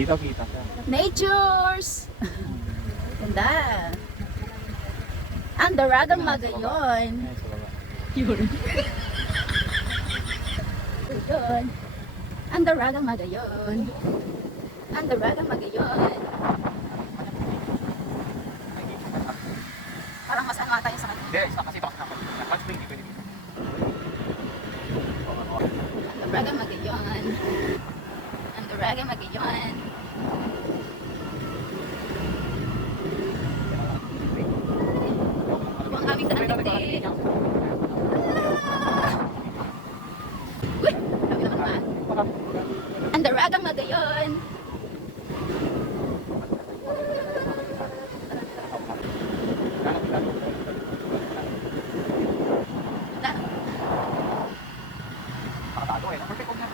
Cheers! Ganda. Ang daragang magayon. Yun. Yun. Ang daragang magayon. Ang daragang magayon. Parang mas ano yung sa kanila. Hindi, isa kasi baka na. Punch mo hindi pwede dito. Ang daragang magayon. Daragang magayon. Ito ang aming dating Uy! Sabi naman naman. Ang daragang magayon. Na, Nakatago eh. Perfect huwag na.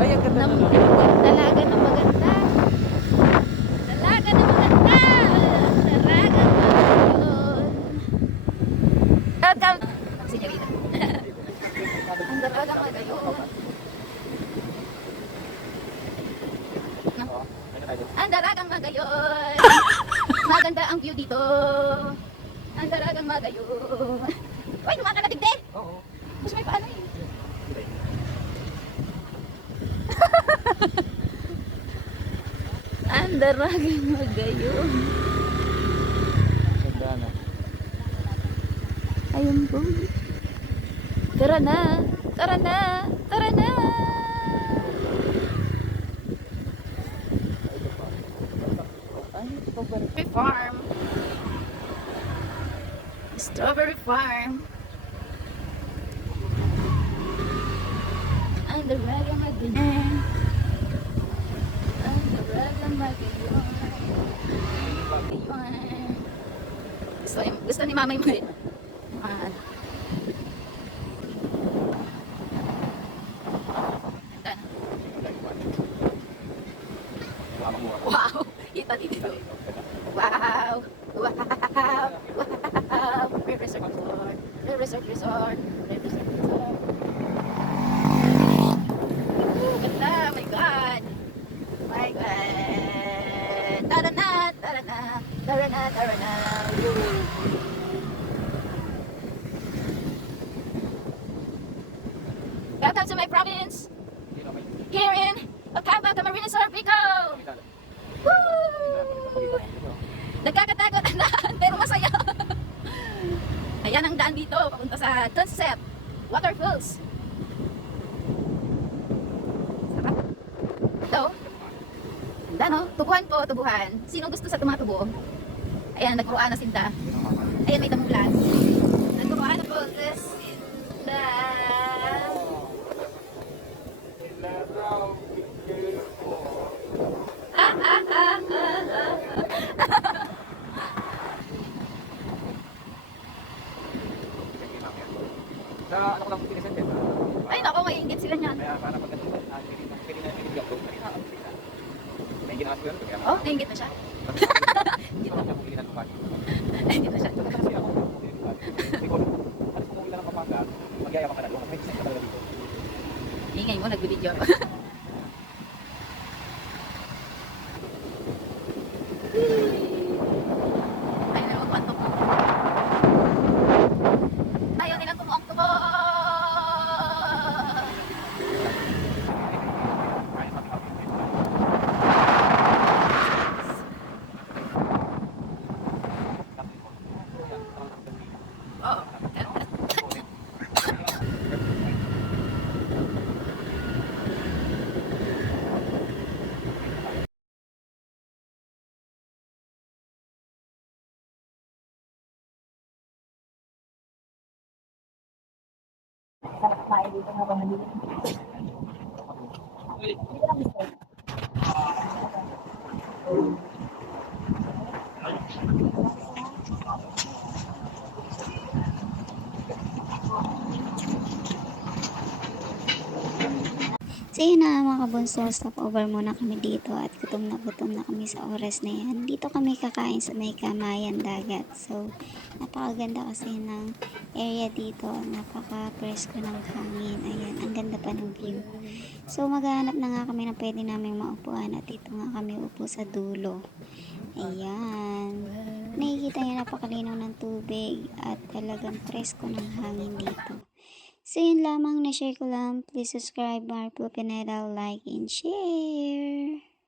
Ay, ang ganda nam, nun. dalaga na maganda. Dalaga na maganda. Dalaga na magayon. Welcome. Senyorita. Ang dalaga magayon. Ano tayo? Ang dalagang magayon. Maganda ang view dito. Ang dalagang magayon. Uy, lumakan na digdig. Oo. Mas may paano eh. Ang dalagang magayon. Ganda na. Ayun po. Tara na. Tara na. Ay, ito ba? Strawberry farm. Strawberry farm. Ang dalagang magayon. Ang dalagang magayon. Magayon. Gusto gusto ni mama yung mga Ganda! My God! My God! Na! Na! Na! Na! Welcome to my province! Here in Ocampo, Camarines Sur, Pico! Woo! Nagkakatakot Ayan ang daan dito, papunta sa Concept Waterfalls. Sarap. Ito. Ganda no? Tubuhan po, tubuhan. Sino gusto sa tumatubo? Ayan, nagpuruan na sinda. Ayan, may damulan. Nagpuruan na po sa sinda. Sa ano ko lang pinisend eh. Ay, naku, maiingit sila niyan. Kaya para pag ganito, ah, pwede na pwede na pwede na upload na rin. May ginawa ko yun. Kaya Oh, naingit na siya. hindi ko lang pilihan ko pa. Naingit na siya. Kasi ako, siguro, alas kung uwi lang ng Pampanga, magyaya ka na doon. May send ka talaga dito. Ingay mo, nagbibideo. Ayaw na magpantok. Ayaw nilang tumuok-tumo. Oo. Si So yun na mga kabunso, stop over muna kami dito at gutom na gutom na kami sa oras na yan. Dito kami kakain sa may kamayan dagat. So napakaganda kasi ng area dito. Napaka-presko ng hangin. Ayan, ang ganda pa ng view. So maghanap na nga kami ng pwede naming maupuan at dito nga kami upo sa dulo. Ayan. Nakikita niyo napakalinaw ng tubig at talagang presko ng hangin dito. So yun lamang na share ko lang. Please subscribe, Marple Pineda, like and share.